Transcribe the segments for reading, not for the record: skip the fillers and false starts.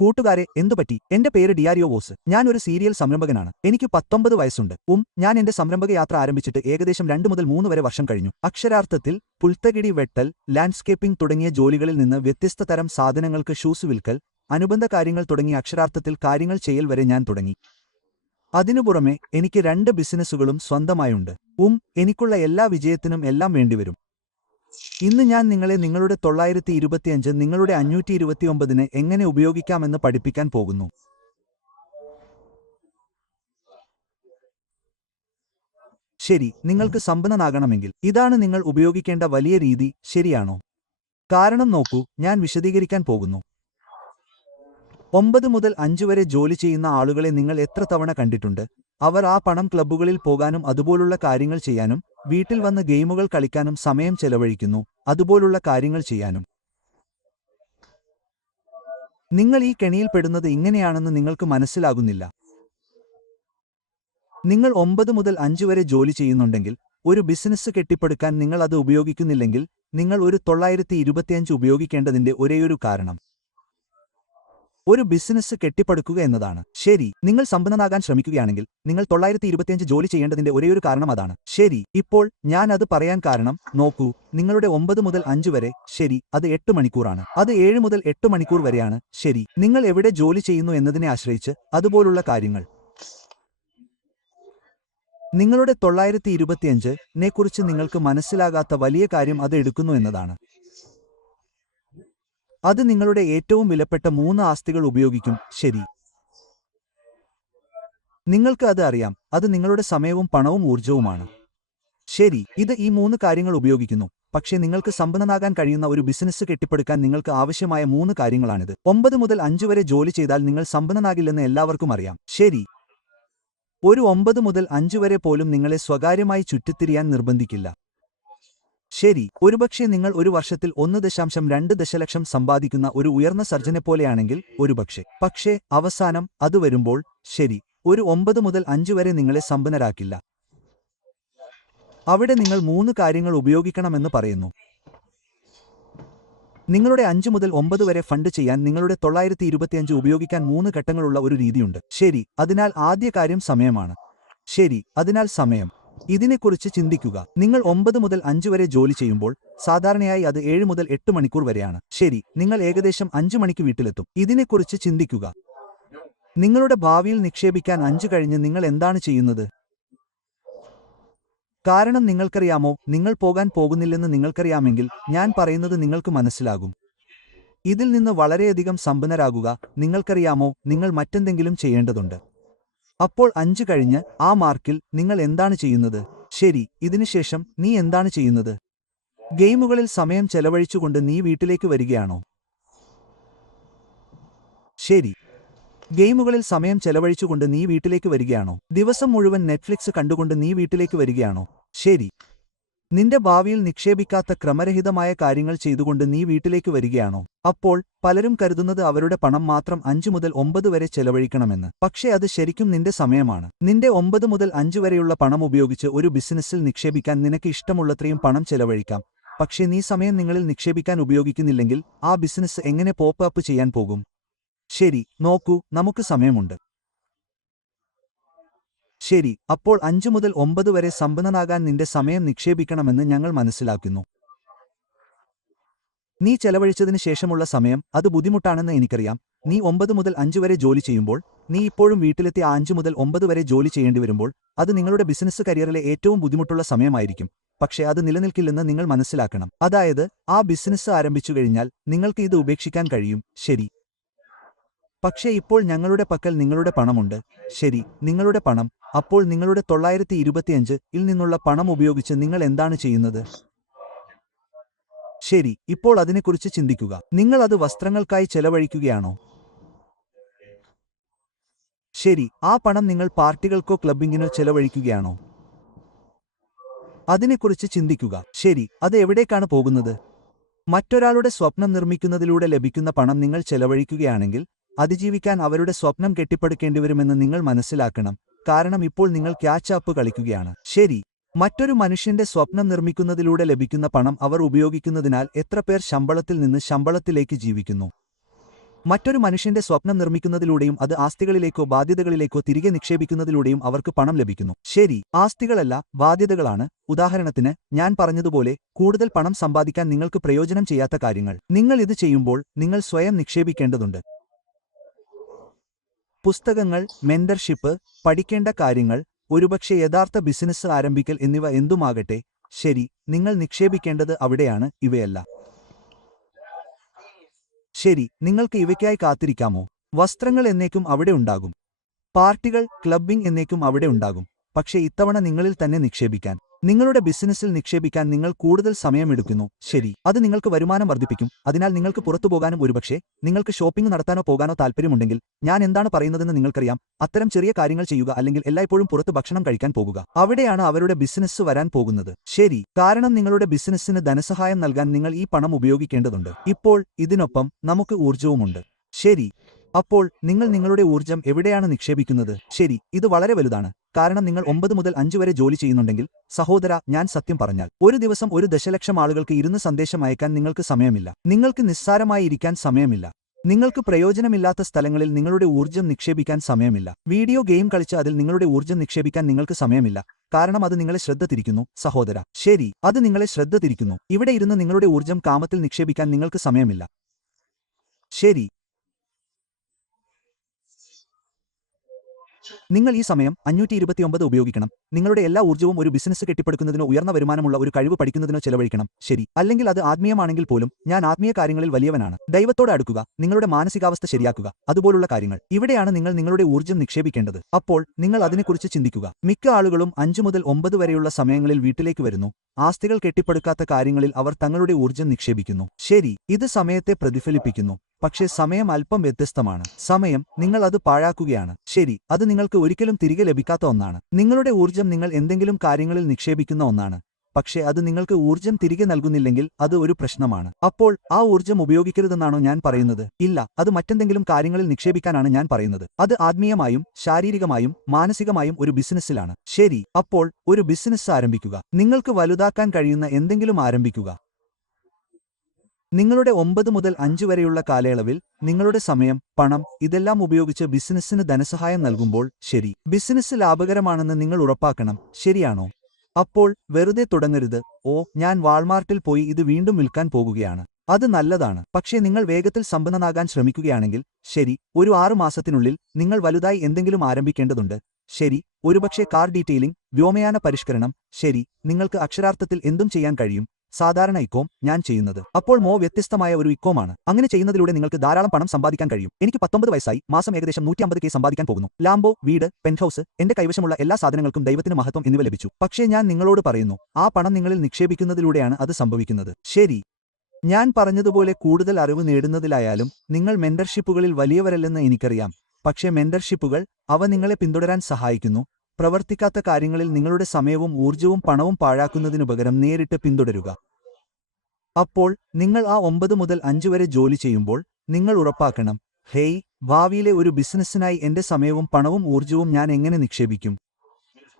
കൂട്ടുകാരെ എന്തുപറ്റി? എന്റെ പേര് ഡിയാരിയോ വോസ്. ഞാൻ ഒരു സീരിയൽ സംരംഭകനാണ്. എനിക്ക് 19 വയസ്സുണ്ട്. ഞാൻ എന്റെ സംരംഭക യാത്ര ആരംഭിച്ചിട്ട് ഏകദേശം 2 മുതൽ 3 വരെ വർഷം കഴിഞ്ഞു. അക്ഷരാർത്ഥത്തിൽ പുൽത്തകിടി വെട്ടൽ, ലാൻഡ്സ്കേപ്പിംഗ് തുടങ്ങിയ ജോലികളിൽ നിന്ന് വ്യത്യസ്ത തരം സാധനങ്ങൾക്ക് ഷൂസ് വിൽക്കൽ, അനുബന്ധ കാര്യങ്ങൾ തുടങ്ങി അക്ഷരാർത്ഥത്തിൽ കാര്യങ്ങൾ ചെയ്യൽ വരെ ഞാൻ തുടങ്ങി. അതിനുപുറമെ എനിക്ക് 2 ബിസിനസ്സുകളും സ്വന്തമായുണ്ട്. എനിക്കുള്ള എല്ലാ വിജയത്തിനും എല്ലാം വേണ്ടിവരും. ഇന്ന് ഞാൻ നിങ്ങളെ നിങ്ങളുടെ 925 നിങ്ങളുടെ 529 എങ്ങനെ ഉപയോഗിക്കാമെന്ന് പഠിപ്പിക്കാൻ പോകുന്നു. ശരി, നിങ്ങൾക്ക് സമ്പന്നനാകണമെങ്കിൽ ഇതാണ് നിങ്ങൾ ഉപയോഗിക്കേണ്ട വലിയ രീതി, ശരിയാണോ? കാരണം നോക്കൂ, ഞാൻ വിശദീകരിക്കാൻ പോകുന്നു. 9 മുതൽ 5 വരെ ജോലി ചെയ്യുന്ന ആളുകളെ നിങ്ങൾ എത്ര തവണ കണ്ടിട്ടുണ്ട്? അവർ ആ പണം ക്ലബ്ബുകളിൽ പോകാനും അതുപോലുള്ള കാര്യങ്ങൾ ചെയ്യാനും, വീട്ടിൽ വന്ന് ഗെയിമുകൾ കളിക്കാനും സമയം ചെലവഴിക്കുന്നു, അതുപോലുള്ള കാര്യങ്ങൾ ചെയ്യാനും. നിങ്ങൾ ഈ കെണിയിൽപ്പെടുന്നത് ഇങ്ങനെയാണെന്ന് നിങ്ങൾക്ക് മനസ്സിലാകുന്നില്ല. നിങ്ങൾ 9 മുതൽ 5 വരെ ജോലി ചെയ്യുന്നുണ്ടെങ്കിൽ, ഒരു ബിസിനസ് കെട്ടിപ്പടുക്കാൻ നിങ്ങൾ അത് ഉപയോഗിക്കുന്നില്ലെങ്കിൽ, നിങ്ങൾ ഒരു 925 ഉപയോഗിക്കേണ്ടതിന്റെ ഒരേയൊരു കാരണം ഒരു ബിസിനസ് കെട്ടിപ്പടുക്കുക എന്നതാണ്. ശരി, നിങ്ങൾ സമ്പന്നനാകാൻ ശ്രമിക്കുകയാണെങ്കിൽ നിങ്ങൾ 925 ജോലി ചെയ്യേണ്ടതിന്റെ ഒരേയൊരു കാരണം അതാണ്. ശരി, ഇപ്പോൾ ഞാൻ അത് പറയാൻ കാരണം നോക്കൂ, നിങ്ങളുടെ 9 മുതൽ 5 വരെ, ശരി, അത് 8 മണിക്കൂറാണ്. അത് 7 മുതൽ 8 മണിക്കൂർ വരെയാണ്. ശരി, നിങ്ങൾ എവിടെ ജോലി ചെയ്യുന്നു എന്നതിനെ ആശ്രയിച്ച് അതുപോലുള്ള കാര്യങ്ങൾ. നിങ്ങളുടെ 925 നിങ്ങൾക്ക് മനസ്സിലാകാത്ത വലിയ കാര്യം അത് എടുക്കുന്നു എന്നതാണ്. അത് നിങ്ങളുടെ ഏറ്റവും വിലപ്പെട്ട 3 ആസ്തികൾ ഉപയോഗിക്കും. ശരി, നിങ്ങൾക്ക് അത് അറിയാം, അത് നിങ്ങളുടെ സമയവും പണവും ഊർജ്ജവുമാണ്. ശരി, ഇത് ഈ 3 കാര്യങ്ങൾ ഉപയോഗിക്കുന്നു. പക്ഷേ നിങ്ങൾക്ക് സമ്പന്നനാകാൻ കഴിയുന്ന ഒരു ബിസിനസ് കെട്ടിപ്പടുക്കാൻ നിങ്ങൾക്ക് ആവശ്യമായ 3 കാര്യങ്ങളാണിത്. 9 മുതൽ 5 വരെ ജോലി ചെയ്താൽ നിങ്ങൾ സമ്പന്നനാകില്ലെന്ന് എല്ലാവർക്കും അറിയാം. ശരി, ഒരു 9 മുതൽ 5 വരെ പോലും നിങ്ങളെ സ്വകാര്യമായി ചുറ്റിത്തിരിയാൻ നിർബന്ധിക്കില്ല. ശരി, ഒരുപക്ഷെ നിങ്ങൾ ഒരു വർഷത്തിൽ 1.2 ദശലക്ഷം സമ്പാദിക്കുന്ന ഒരു ഉയർന്ന സർജനെപ്പോലെയാണെങ്കിൽ ഒരുപക്ഷെ. പക്ഷേ അവസാനം അത് വരുമ്പോൾ, ശരി, ഒരു 9 മുതൽ 5 വരെ നിങ്ങളെ സമ്പന്നരാക്കില്ല. അവിടെ നിങ്ങൾ 3 കാര്യങ്ങൾ ഉപയോഗിക്കണമെന്ന് പറയുന്നു. നിങ്ങളുടെ 5 മുതൽ 9 വരെ ഫണ്ട് ചെയ്യാൻ നിങ്ങളുടെ 925 ഉപയോഗിക്കാൻ 3 ഘട്ടങ്ങളുള്ള ഒരു രീതിയുണ്ട്. ശരി, അതിനാൽ ആദ്യ കാര്യം സമയമാണ്. ശരി, അതിനാൽ സമയം. ഇതിനെക്കുറിച്ച് ചിന്തിക്കുക. നിങ്ങൾ 9 മുതൽ 5 വരെ ജോലി ചെയ്യുമ്പോൾ സാധാരണയായി അത് 7 മുതൽ 8 മണിക്കൂർ വരെയാണ്. ശരി, നിങ്ങൾ ഏകദേശം 5 മണിക്ക് വീട്ടിലെത്തും. ഇതിനെക്കുറിച്ച് ചിന്തിക്കുക. നിങ്ങളുടെ ഭാവിയിൽ നിക്ഷേപിക്കാൻ 5 കഴിഞ്ഞ് നിങ്ങൾ എന്താണ് ചെയ്യുന്നത്? കാരണം നിങ്ങൾക്കറിയാമോ, നിങ്ങൾ പോകാൻ പോകുന്നില്ലെന്ന് നിങ്ങൾക്കറിയാമെങ്കിൽ ഞാൻ പറയുന്നത് നിങ്ങൾക്ക് മനസ്സിലാകും. ഇതിൽ നിന്ന് വളരെയധികം സമ്പന്നരാകുക. നിങ്ങൾക്കറിയാമോ, നിങ്ങൾ മറ്റെന്തെങ്കിലും ചെയ്യേണ്ടതുണ്ട്. അപ്പോൾ 5 കഴിഞ്ഞ് ആ മാർക്കിൽ നിങ്ങൾ എന്താണ് ചെയ്യുന്നത്? ശരി, ഇതിനുശേഷം നീ എന്താണ് ചെയ്യുന്നത്? ഗെയിമുകളിൽ സമയം ചെലവഴിച്ചുകൊണ്ട് നീ വീട്ടിലേക്ക് വരികയാണോ? ശരി, ഗെയിമുകളിൽ സമയം ചെലവഴിച്ചുകൊണ്ട് നീ വീട്ടിലേക്ക് വരികയാണോ? ദിവസം മുഴുവൻ നെറ്റ്ഫ്ലിക്സ് കണ്ടുകൊണ്ട് നീ വീട്ടിലേക്ക് വരികയാണോ? ശരി, നിന്റെ ഭാവിയിൽ നിക്ഷേപിക്കാത്ത ക്രമരഹിതമായ കാര്യങ്ങൾ ചെയ്തുകൊണ്ട് നീ വീട്ടിലേക്ക് വരികയാണോ? അപ്പോൾ പലരും കരുതുന്നത് അവരുടെ പണം മാത്രം 5 മുതൽ 9 വരെ ചെലവഴിക്കണമെന്ന്. പക്ഷേ അത് ശരിക്കും നിന്റെ സമയമാണ്. നിന്റെ 9 മുതൽ 5 വരെയുള്ള പണം ഉപയോഗിച്ച് ഒരു ബിസിനസ്സിൽ നിക്ഷേപിക്കാൻ നിനക്ക് ഇഷ്ടമുള്ളത്രയും പണം ചെലവഴിക്കാം. പക്ഷേ നീ സമയം നിങ്ങളിൽ നിക്ഷേപിക്കാൻ ഉപയോഗിക്കുന്നില്ലെങ്കിൽ ആ ബിസിനസ് എങ്ങനെ പോപ്പ് അപ്പ് ചെയ്യാൻ പോകും? ശരി, നോക്കൂ, നമുക്ക് സമയമുണ്ട്. ശരി, അപ്പോൾ 5 മുതൽ 9 വരെ സമ്പന്നനാകാൻ നിന്റെ സമയം നിക്ഷേപിക്കണമെന്ന് ഞങ്ങൾ മനസ്സിലാക്കുന്നു. നീ ചെലവഴിച്ചതിന് ശേഷമുള്ള സമയം, അത് ബുദ്ധിമുട്ടാണെന്ന് എനിക്കറിയാം. നീ 9 മുതൽ 5 വരെ ജോലി ചെയ്യുമ്പോൾ, നീ ഇപ്പോഴും വീട്ടിലെത്തി 5 മുതൽ 9 വരെ ജോലി ചെയ്യേണ്ടിവരുമ്പോൾ, അത് നിങ്ങളുടെ ബിസിനസ് കരിയറിലെ ഏറ്റവും ബുദ്ധിമുട്ടുള്ള സമയമായിരിക്കും. പക്ഷേ അത് നിലനിൽക്കില്ലെന്ന് നിങ്ങൾ മനസ്സിലാക്കണം. അതായത്, ആ ബിസിനസ് ആരംഭിച്ചു കഴിഞ്ഞാൽ നിങ്ങൾക്ക് ഇത് ഉപേക്ഷിക്കാൻ കഴിയും. ശരി, പക്ഷേ ഇപ്പോൾ ഞങ്ങളുടെ പക്കൽ നിങ്ങളുടെ പണമുണ്ട്. ശരി, നിങ്ങളുടെ പണം. അപ്പോൾ നിങ്ങളുടെ 925 നിന്നുള്ള പണം ഉപയോഗിച്ച് നിങ്ങൾ എന്താണ് ചെയ്യുന്നത്? ശരി, ഇപ്പോൾ അതിനെക്കുറിച്ച് ചിന്തിക്കുക. നിങ്ങൾ അത് വസ്ത്രങ്ങൾക്കായി ചെലവഴിക്കുകയാണോ? ശരി, ആ പണം നിങ്ങൾ പാർട്ടികൾക്കോ ക്ലബ്ബിങ്ങിനോ ചെലവഴിക്കുകയാണോ? അതിനെക്കുറിച്ച് ചിന്തിക്കുക. ശരി, അത് എവിടേക്കാണ് പോകുന്നത്? മറ്റൊരാളുടെ സ്വപ്നം നിർമ്മിക്കുന്നതിലൂടെ ലഭിക്കുന്ന പണം നിങ്ങൾ ചെലവഴിക്കുകയാണെങ്കിൽ അതിജീവിക്കാൻ അവരുടെ സ്വപ്നം കെട്ടിപ്പടുക്കേണ്ടിവരുമെന്ന് നിങ്ങൾ മനസ്സിലാക്കണം. കാരണം ഇപ്പോൾ നിങ്ങൾ ക്യാച്ച് അപ്പ് കളിക്കുകയാണ്. ശരി, മറ്റൊരു മനുഷ്യന്റെ സ്വപ്നം നിർമ്മിക്കുന്നതിലൂടെ ലഭിക്കുന്ന പണം അവർ ഉപയോഗിക്കുന്നതിനാൽ എത്ര പേർ ശമ്പളത്തിൽ നിന്ന് ശമ്പളത്തിലേക്ക് ജീവിക്കുന്നു? മറ്റൊരു മനുഷ്യന്റെ സ്വപ്നം നിർമ്മിക്കുന്നതിലൂടെയും അത് ആസ്തികളിലേക്കോ ബാധ്യതകളിലേക്കോ തിരികെ നിക്ഷേപിക്കുന്നതിലൂടെയും അവർക്ക് പണം ലഭിക്കുന്നു. ശരി, ആസ്തികളല്ല, ബാധ്യതകളാണ്. ഉദാഹരണത്തിന്, ഞാൻ പറഞ്ഞതുപോലെ കൂടുതൽ പണം സമ്പാദിക്കാൻ നിങ്ങൾക്ക് പ്രയോജനം ചെയ്യാത്ത കാര്യങ്ങൾ. നിങ്ങൾ ഇത് ചെയ്യുമ്പോൾ നിങ്ങൾ സ്വയം നിക്ഷേപിക്കേണ്ടതുണ്ട്. പുസ്തകങ്ങൾ, മെന്റർഷിപ്പ്, പഠിക്കേണ്ട കാര്യങ്ങൾ, ഒരുപക്ഷെ യഥാർത്ഥ ബിസിനസ് ആരംഭിക്കൽ എന്നിവ എന്തുമാകട്ടെ. ശരി, നിങ്ങൾ നിക്ഷേപിക്കേണ്ടത് അവിടെയാണ്, ഇവയല്ല. ശരി, നിങ്ങൾക്ക് ഇവയ്ക്കായി കാത്തിരിക്കാമോ? വസ്ത്രങ്ങൾ എന്നേക്കും അവിടെ ഉണ്ടാകും. പാർട്ടികൾ, ക്ലബ്ബിംഗ് എന്നേക്കും അവിടെ ഉണ്ടാകും. പക്ഷേ ഇത്തവണ നിങ്ങളിൽ തന്നെ നിക്ഷേപിക്കാൻ, നിങ്ങളുടെ ബിസിനസ്സിൽ നിക്ഷേപിക്കാൻ നിങ്ങൾ കൂടുതൽ സമയമെടുക്കുന്നു. ശരി, അത് നിങ്ങൾക്ക് വരുമാനം വർദ്ധിപ്പിക്കും. അതിനാൽ നിങ്ങൾക്ക് പുറത്തുപോകാനും ഒരുപക്ഷെ നിങ്ങൾക്ക് ഷോപ്പിംഗ് നടത്താനോ പോകാനോ താൽപ്പര്യമുണ്ടെങ്കിൽ ഞാൻ എന്താണ് പറയുന്നതെന്ന് നിങ്ങൾക്കറിയാം. അത്തരം ചെറിയ കാര്യങ്ങൾ ചെയ്യുക, അല്ലെങ്കിൽ എല്ലായ്പ്പോഴും പുറത്ത് ഭക്ഷണം കഴിക്കാൻ പോകുക. അവിടെയാണ് അവരുടെ ബിസിനസ് വരാൻ പോകുന്നത്. ശരി, കാരണം നിങ്ങളുടെ ബിസിനസ്സിന് ധനസഹായം നൽകാൻ നിങ്ങൾ ഈ പണം ഉപയോഗിക്കേണ്ടതുണ്ട്. ഇപ്പോൾ ഇതിനൊപ്പം നമുക്ക് ഊർജ്ജവുമുണ്ട്. ശരി, അപ്പോൾ നിങ്ങൾ നിങ്ങളുടെ ഊർജ്ജം എവിടെയാണ് നിക്ഷേപിക്കുന്നത്? ശരി, ഇത് വളരെ വലുതാണ്. കാരണം നിങ്ങൾ 9 മുതൽ 5 വരെ ജോലി ചെയ്യുന്നുണ്ടെങ്കിൽ, സഹോദര, ഞാൻ സത്യം പറഞ്ഞാൽ ഒരു ദിവസം 1 ദശലക്ഷം ആളുകൾക്ക് ഇരുന്ന് സന്ദേശം അയക്കാൻ നിങ്ങൾക്ക് സമയമില്ല. നിങ്ങൾക്ക് നിസ്സാരമായി ഇരിക്കാൻ സമയമില്ല. നിങ്ങൾക്ക് പ്രയോജനമില്ലാത്ത സ്ഥലങ്ങളിൽ നിങ്ങളുടെ ഊർജ്ജം നിക്ഷേപിക്കാൻ സമയമില്ല. വീഡിയോ ഗെയിം കളിച്ച് അതിൽ നിങ്ങളുടെ ഊർജ്ജം നിക്ഷേപിക്കാൻ നിങ്ങൾക്ക് സമയമില്ല. കാരണം അത് നിങ്ങളെ ശ്രദ്ധ തിരിക്കുന്നു, സഹോദര. ശരി, അത് നിങ്ങളെ ശ്രദ്ധ തിരിക്കുന്നു. ഇവിടെ ഇരുന്ന് നിങ്ങളുടെ ഊർജ്ജം കാമത്തിൽ നിക്ഷേപിക്കാൻ നിങ്ങൾക്ക് സമയമില്ല. ശരി, നിങ്ങൾ ഈ സമയം 529 ഉപയോഗിക്കണം. നിങ്ങളുടെ എല്ലാ ഊർജ്ജവും ഒരു ബിസിനസ് കെട്ടിപ്പടുക്കുന്നതിനോ ഉയർന്ന വരുമാനമുള്ള ഒരു കഴിവ് പഠിക്കുന്നതിനോ ചെലവഴിക്കണം. ശരി, അല്ലെങ്കിൽ അത് ആത്മീയമാണെങ്കിൽ പോലും. ഞാൻ ആത്മീയ കാര്യങ്ങളിൽ വലിയവനാണ്. ദൈവത്തോട് അടുക്കുക, നിങ്ങളുടെ മാനസികാവസ്ഥ ശരിയാക്കുക, അതുപോലുള്ള കാര്യങ്ങൾ. ഇവിടെയാണ് നിങ്ങൾ നിങ്ങളുടെ ഊർജ്ജം നിക്ഷേപിക്കേണ്ടത്. അപ്പോൾ നിങ്ങൾ അതിനെക്കുറിച്ച് ചിന്തിക്കുക. മിക്ക ആളുകളും 5 മുതൽ 9 വരെയുള്ള സമയങ്ങളിൽ വീട്ടിലേക്ക് വരുന്നു. ആസ്തികൾ കെട്ടിപ്പടുക്കാത്ത കാര്യങ്ങളിൽ അവർ തങ്ങളുടെ ഊർജ്ജം നിക്ഷേപിക്കുന്നു. ശരി, ഇത് സമയത്തെ പ്രതിഫലിപ്പിക്കുന്നു. പക്ഷേ സമയം അല്പം വ്യത്യസ്തമാണ്. സമയം, നിങ്ങൾ അത് പാഴാക്കുകയാണ്. ശരി, അത് നിങ്ങൾക്ക് ഒരിക്കലും തിരികെ ലഭിക്കാത്ത ഒന്നാണ്. നിങ്ങളുടെ ഊർജ്ജം നിങ്ങൾ എന്തെങ്കിലും കാര്യങ്ങളിൽ നിക്ഷേപിക്കുന്ന ഒന്നാണ്. പക്ഷേ അത് നിങ്ങൾക്ക് ഊർജ്ജം തിരികെ നൽകുന്നില്ലെങ്കിൽ അത് ഒരു പ്രശ്നമാണ്. അപ്പോൾ ആ ഊർജ്ജം ഉപയോഗിക്കരുതെന്നാണോ ഞാൻ പറയുന്നത്? ഇല്ല, അത് മറ്റെന്തെങ്കിലും കാര്യങ്ങളിൽ നിക്ഷേപിക്കാനാണ് ഞാൻ പറയുന്നത്. അത് ആത്മീയമായും ശാരീരികമായും മാനസികമായും ഒരു ബിസിനസ്സിലാണ്. ശരി, അപ്പോൾ ഒരു ബിസിനസ് ആരംഭിക്കുക. നിങ്ങൾക്ക് വലുതാക്കാൻ കഴിയുന്ന എന്തെങ്കിലും ആരംഭിക്കുക. നിങ്ങളുടെ 9 മുതൽ 5 വരെയുള്ള കാലയളവിൽ നിങ്ങളുടെ സമയം, പണം, ഇതെല്ലാം ഉപയോഗിച്ച് ബിസിനസ്സിന് ധനസഹായം നൽകുമ്പോൾ, ശരി, ബിസിനസ് ലാഭകരമാണെന്ന് നിങ്ങൾ ഉറപ്പാക്കണം. ശരിയാണോ? അപ്പോൾ വെറുതെ തുടങ്ങരുത്. ഓ, ഞാൻ വാൾമാർട്ടിൽ പോയി ഇത് വീണ്ടും വിൽക്കാൻ പോകുകയാണ്. അത് നല്ലതാണ്. പക്ഷേ നിങ്ങൾ വേഗത്തിൽ സമ്പന്നനാകാൻ ശ്രമിക്കുകയാണെങ്കിൽ, ശരി, ഒരു 6 മാസത്തിനുള്ളിൽ നിങ്ങൾ വലുതായി എന്തെങ്കിലും ആരംഭിക്കേണ്ടതുണ്ട്. ശരി, ഒരുപക്ഷെ കാർ ഡീറ്റെയിലിംഗ്, വ്യോമയാന പരിഷ്കരണം. ശരി, നിങ്ങൾക്ക് അക്ഷരാർത്ഥത്തിൽ എന്തും ചെയ്യാൻ കഴിയും. സാധാരണ ഇക്കോം ഞാൻ ചെയ്യുന്നത്. അപ്പോൾ വ്യത്യസ്തമായ ഒരു ഇക്കോമാണ്. അങ്ങനെ ചെയ്യുന്നതിലൂടെ നിങ്ങൾക്ക് ധാരാളം പണം സമ്പാദിക്കാൻ കഴിയും. എനിക്ക് 19 വയസ്സായി, മാസം ഏകദേശം 150K സമ്പാദിക്കാൻ പോകുന്നു. ലാംബോ, വീട്, പെൻഹൌസ്, എന്റെ കൈവശമുള്ള എല്ലാ സാധനങ്ങൾക്കും ദൈവത്തിന് മഹത്വം എന്നിവ ലഭിച്ചു. പക്ഷേ ഞാൻ നിങ്ങളോട് പറയുന്നു, ആ പണം നിങ്ങളിൽ നിക്ഷേപിക്കുന്നതിലൂടെയാണ് അത് സംഭവിക്കുന്നത്. ശരി, ഞാൻ പറഞ്ഞതുപോലെ കൂടുതൽ അറിവ് നേടുന്നതിലായാലും നിങ്ങൾ മെന്റർഷിപ്പുകളിൽ വലിയവരല്ലെന്ന് എനിക്കറിയാം. പക്ഷേ മെന്റർഷിപ്പുകൾ, അവ നിങ്ങളെ പിന്തുടരാൻ സഹായിക്കുന്നു. പ്രവർത്തിക്കാത്ത കാര്യങ്ങളിൽ നിങ്ങളുടെ സമയവും ഊർജ്ജവും പണവും പാഴാക്കുന്നതിനുപകരം നേരിട്ട് പിന്തുടരുക. അപ്പോൾ നിങ്ങൾ ആ 9 മുതൽ 5 വരെ ജോലി ചെയ്യുമ്പോൾ നിങ്ങൾ ഉറപ്പാക്കണം, ഹേയ്, ഭാവിയിലെ ഒരു ബിസിനസ്സിനായി എന്റെ സമയവും പണവും ഊർജ്ജവും ഞാൻ എങ്ങനെ നിക്ഷേപിക്കും?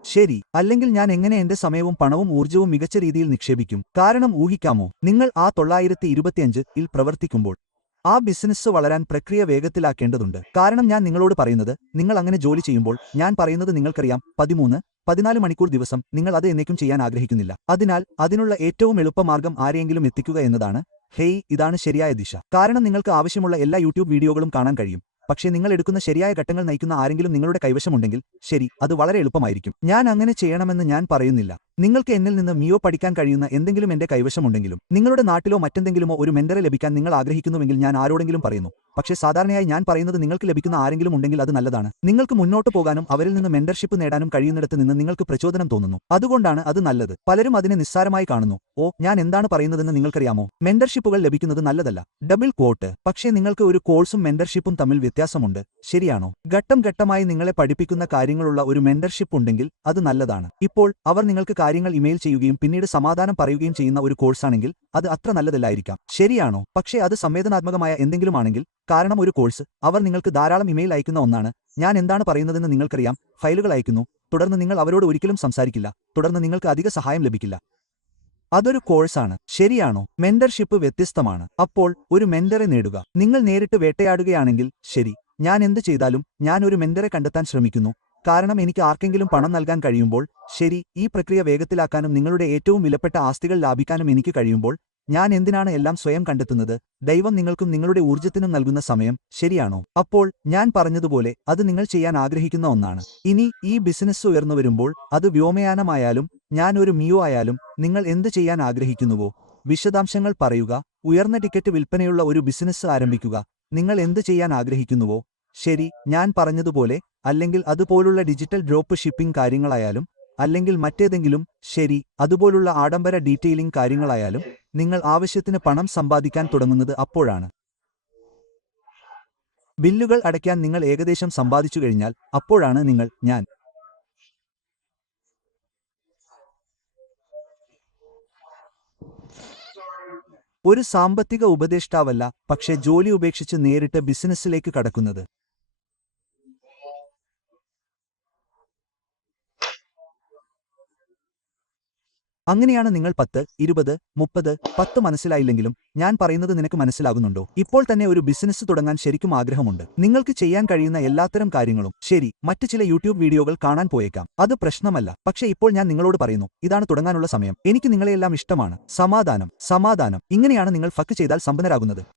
ശരി, അല്ലെങ്കിൽ ഞാൻ എങ്ങനെ എന്റെ സമയവും പണവും ഊർജ്ജവും മികച്ച രീതിയിൽ നിക്ഷേപിക്കും? കാരണം ഊഹിക്കാമോ, നിങ്ങൾ ആ 925-ൽ പ്രവർത്തിക്കുമ്പോൾ ആ ബിസിനസ് വളരാൻ പ്രക്രിയ വേഗത്തിലാക്കേണ്ടതുണ്ട്. കാരണം ഞാൻ നിങ്ങളോട് പറയുന്നത്, നിങ്ങൾ അങ്ങനെ ജോലി ചെയ്യുമ്പോൾ ഞാൻ പറയുന്നത് നിങ്ങൾക്കറിയാം, 13-14 മണിക്കൂർ ദിവസം നിങ്ങൾ അത് എന്നേക്കും ചെയ്യാൻ ആഗ്രഹിക്കുന്നില്ല. അതിനാൽ അതിനുള്ള ഏറ്റവും എളുപ്പമാർഗം ആരെയെങ്കിലും എത്തിക്കുക എന്നതാണ്. ഹേയ്, ഇതാണ് ശരിയായ ദിശ. കാരണം നിങ്ങൾക്ക് ആവശ്യമുള്ള എല്ലാ യൂട്യൂബ് വീഡിയോകളും കാണാൻ കഴിയും. പക്ഷേ നിങ്ങൾ എടുക്കുന്ന ശരിയായ ഘട്ടങ്ങൾ നയിക്കുന്ന ആരെങ്കിലും നിങ്ങളുടെ കൈവശമുണ്ടെങ്കിൽ, ശരി, അത് വളരെ എളുപ്പമായിരിക്കും. ഞാൻ അങ്ങനെ ചെയ്യണമെന്ന് ഞാൻ പറയുന്നില്ല. നിങ്ങൾക്ക് എന്നിൽ നിന്ന് മിയോ പഠിക്കാൻ കഴിയുന്ന എന്തെങ്കിലും എന്റെ കൈവശമുണ്ടെങ്കിലും, നിങ്ങളുടെ നാട്ടിലോ മറ്റെന്തെങ്കിലുമോ ഒരു മെന്ററെ ലഭിക്കാൻ നിങ്ങൾ ആഗ്രഹിക്കുന്നുവെങ്കിൽ ഞാൻ ആരോടെങ്കിലും പറയുന്നു. പക്ഷേ സാധാരണയായി ഞാൻ പറയുന്നത് നിങ്ങൾക്ക് ലഭിക്കുന്ന ആരെങ്കിലും ഉണ്ടെങ്കിൽ അത് നല്ലതാണ്. നിങ്ങൾക്ക് മുന്നോട്ട് പോകാനും അവരിൽ നിന്ന് മെന്റർഷിപ്പ് നേടാനും കഴിയുന്നിടത്ത് നിന്ന് നിങ്ങൾക്ക് പ്രചോദനം തോന്നുന്നു. അതുകൊണ്ടാണ് അത് നല്ലത്. പലരും അതിനെ നിസ്സാരമായി കാണുന്നു. ഓ, ഞാൻ എന്താണ് പറയുന്നതെന്ന് നിങ്ങൾക്കറിയാമോ? മെന്റർഷിപ്പുകൾ ലഭിക്കുന്നത് നല്ലതല്ല. Double quote. പക്ഷേ നിങ്ങൾക്ക് ഒരു കോഴ്സും മെന്റർഷിപ്പും തമ്മിൽ വ്യത്യാസമുണ്ട്. ശരിയാണോ? ഘട്ടം ഘട്ടമായി നിങ്ങളെ പഠിപ്പിക്കുന്ന കാര്യങ്ങളുള്ള ഒരു മെന്റർഷിപ്പ് ഉണ്ടെങ്കിൽ അത് നല്ലതാണ്. ഇപ്പോൾ അവർ നിങ്ങൾക്ക് കാര്യങ്ങൾ ഇമെയിൽ ചെയ്യുകയും പിന്നീട് സമാധാനം പറയുകയും ചെയ്യുന്ന ഒരു കോഴ്സാണെങ്കിൽ അത് അത്ര നല്ലതല്ലായിരിക്കാം. ശരിയാണോ? പക്ഷേ അത് സംവേദനാത്മകമായ എന്തെങ്കിലും ആണെങ്കിൽ, കാരണം ഒരു കോഴ്സ്, അവർ നിങ്ങൾക്ക് ധാരാളം ഇമെയിൽ അയക്കുന്ന ഒന്നാണ്. ഞാൻ എന്താണ് പറയുന്നതെന്ന് നിങ്ങൾക്കറിയാം. ഫയലുകൾ അയക്കുന്നു, തുടർന്ന് നിങ്ങൾ അവരോട് ഒരിക്കലും സംസാരിക്കില്ല, തുടർന്ന് നിങ്ങൾക്ക് അധിക സഹായം ലഭിക്കില്ല. അതൊരു കോഴ്സാണ്, ശരിയാണോ? മെന്റർഷിപ്പ് വ്യത്യസ്തമാണ്. അപ്പോൾ ഒരു മെന്ററെ നേടുക. നിങ്ങൾ നേരിട്ട് വേട്ടയാടുകയാണെങ്കിൽ ശരി, ഞാൻ എന്ത് ചെയ്താലും ഞാൻ ഒരു മെന്ററെ കണ്ടെത്താൻ ശ്രമിക്കുന്നു, കാരണം എനിക്ക് ആർക്കെങ്കിലും പണം നൽകാൻ കഴിയുമ്പോൾ. ശരി, ഈ പ്രക്രിയ വേഗത്തിലാക്കാനും നിങ്ങളുടെ ഏറ്റവും വിലപ്പെട്ട ആസ്തികൾ ലാഭിക്കാനും എനിക്ക് കഴിയുമ്പോൾ ഞാൻ എന്തിനാണ് എല്ലാം സ്വയം കണ്ടെത്തുന്നത്? ദൈവം നിങ്ങൾക്കും നിങ്ങളുടെ ഊർജ്ജത്തിനും നൽകുന്ന സമയം, ശരിയാണോ? അപ്പോൾ ഞാൻ പറഞ്ഞതുപോലെ അത് നിങ്ങൾ ചെയ്യാൻ ആഗ്രഹിക്കുന്ന ഒന്നാണ്. ഇനി ഈ ബിസിനസ് ഉയർന്നുവരുമ്പോൾ അത് വ്യോമയാനമായാലും ഞാൻ ഒരു മിയോ ആയാലും നിങ്ങൾ എന്ത് ചെയ്യാൻ ആഗ്രഹിക്കുന്നുവോ വിശദാംശങ്ങൾ പറയുക. ഉയർന്ന ടിക്കറ്റ് വിൽപ്പനയുള്ള ഒരു ബിസിനസ് ആരംഭിക്കുക. നിങ്ങൾ എന്ത് ചെയ്യാൻ ആഗ്രഹിക്കുന്നുവോ? ശരി, ഞാൻ പറഞ്ഞതുപോലെ, അല്ലെങ്കിൽ അതുപോലുള്ള ഡിജിറ്റൽ ഡ്രോപ്പ് ഷിപ്പിംഗ് കാര്യങ്ങളായാലും അല്ലെങ്കിൽ മറ്റേതെങ്കിലും. ശരി, അതുപോലുള്ള ആഡംബര ഡീറ്റെയിലിംഗ് കാര്യങ്ങളായാലും നിങ്ങൾ ആവശ്യത്തിന് പണം സമ്പാദിക്കാൻ തുടങ്ങുന്നത് അപ്പോഴാണ്. ബില്ലുകൾ അടയ്ക്കാൻ നിങ്ങൾ ഏകദേശം സമ്പാദിച്ചു കഴിഞ്ഞാൽ അപ്പോഴാണ് ഞാൻ ഒരു സാമ്പത്തിക ഉപദേഷ്ടാവല്ല, പക്ഷേ ജോലി ഉപേക്ഷിച്ച് നേരിട്ട് ബിസിനസ്സിലേക്ക് കടക്കുന്നത്. അങ്ങനെയാണ് നിങ്ങൾ 10, 20, 30, 10 മനസ്സിലായില്ലെങ്കിലും ഞാൻ പറയുന്നത് നിനക്ക് മനസ്സിലാകുന്നുണ്ടോ? ഇപ്പോൾ തന്നെ ഒരു ബിസിനസ് തുടങ്ങാൻ ശരിക്കും ആഗ്രഹമുണ്ട്. നിങ്ങൾക്ക് ചെയ്യാൻ കഴിയുന്ന എല്ലാത്തരം കാര്യങ്ങളും. ശരി, മറ്റ് ചില യൂട്യൂബ് വീഡിയോകൾ കാണാൻ പോയേക്കാം, അത് പ്രശ്നമല്ല. പക്ഷേ ഇപ്പോൾ ഞാൻ നിങ്ങളോട് പറയുന്നു, ഇതാണ് തുടങ്ങാനുള്ള സമയം. എനിക്ക് നിങ്ങളെയെല്ലാം ഇഷ്ടമാണ്. സമാധാനം, സമാധാനം. ഇങ്ങനെയാണ് നിങ്ങൾ ഫക്ക് ചെയ്താൽ സമ്പന്നരാകുന്നത്.